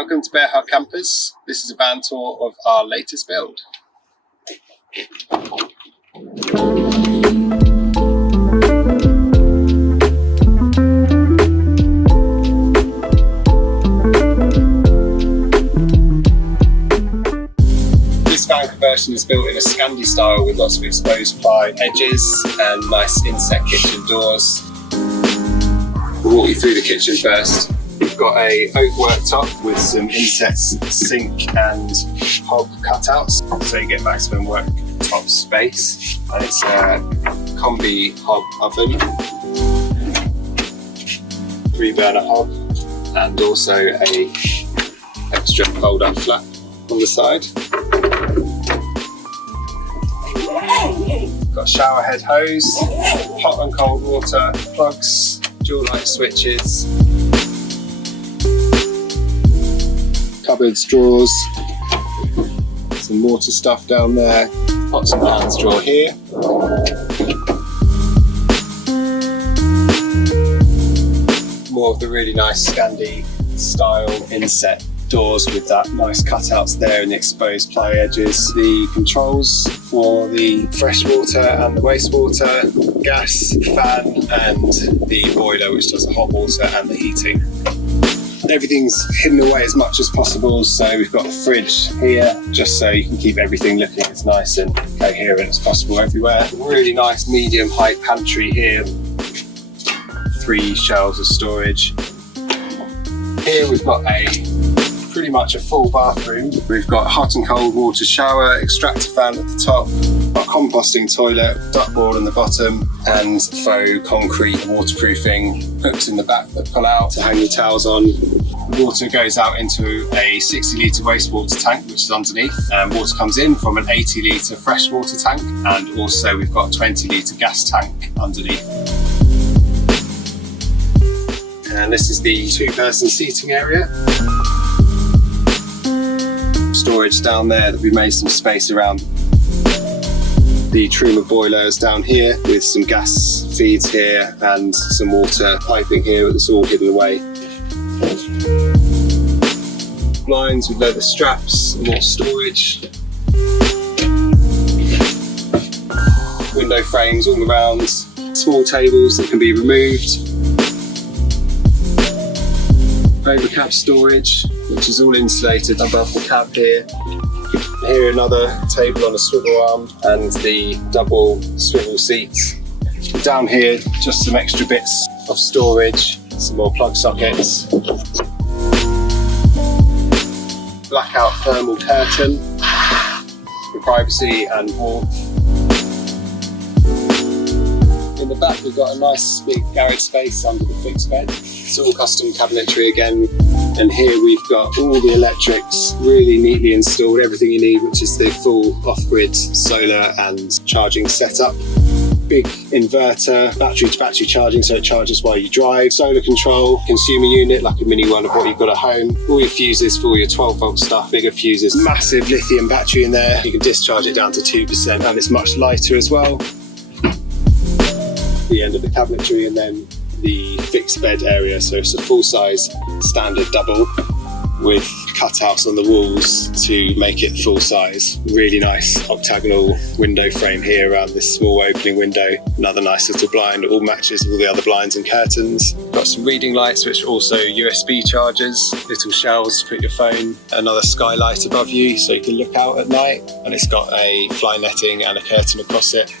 Welcome to Bear Hug Campers. This is a van tour of our latest build. This van conversion is built in a Scandi style with lots of exposed ply edges and nice inset kitchen doors. We'll walk you through the kitchen first. We've got a oak worktop with some insets, sink and hob cutouts, so you get maximum worktop space. And it's a combi hob oven, 3-burner hob, and also a extra fold-up flap on the side. Got shower head hose, hot and cold water plugs, dual light switches, cupboards, drawers, some water stuff down there, pots and pans drawer here. More of the really nice Scandi style inset doors with that nice cutouts there and the exposed ply edges. The controls for the fresh water and the wastewater, gas, fan, and the boiler which does the hot water and the heating. Everything's hidden away as much as possible, so we've got a fridge here just so you can keep everything looking as nice and coherent as possible everywhere. Really nice medium height pantry here, 3 shelves of storage. Here we've got pretty much a full bathroom. We've got hot and cold water shower, extractor fan at the top, a composting toilet, ductboard on the bottom, and faux concrete waterproofing hooks in the back that pull out to hang your towels on. Water goes out into a 60-litre wastewater tank which is underneath, and water comes in from an 80-litre freshwater tank, and also we've got a 20-litre gas tank underneath. And this is the 2-person seating area. Storage down there that we made some space around. The Truma boilers down here with some gas feeds here and some water piping here, but it's all hidden away. Blinds with leather straps, more storage. Window frames all around, small tables that can be removed. Overcap storage, which is all insulated above the cab here. Here another table on a swivel arm and the double swivel seats. Down here just some extra bits of storage, some more plug sockets. Blackout thermal curtain for privacy and warmth. In the back we've got a nice big garage space under the fixed bed. It's all custom cabinetry again, and here we've got all the electrics really neatly installed, everything you need, which is the full off-grid solar and charging setup. Big inverter, battery to battery charging so it charges while you drive, solar control, consumer unit like a mini one of what you've got at home, all your fuses for all your 12-volt stuff, bigger fuses, massive lithium battery in there, you can discharge it down to 2% and it's much lighter as well. The end of the cabinetry, and then the fixed bed area, so it's a full-size standard double with cutouts on the walls to make it full size. Really nice octagonal window frame here around this small opening window. Another nice little blind, all matches all the other blinds and curtains. Got some reading lights which are also USB chargers, little shelves to put your phone, another skylight above you so you can look out at night, and it's got a fly netting and a curtain across it.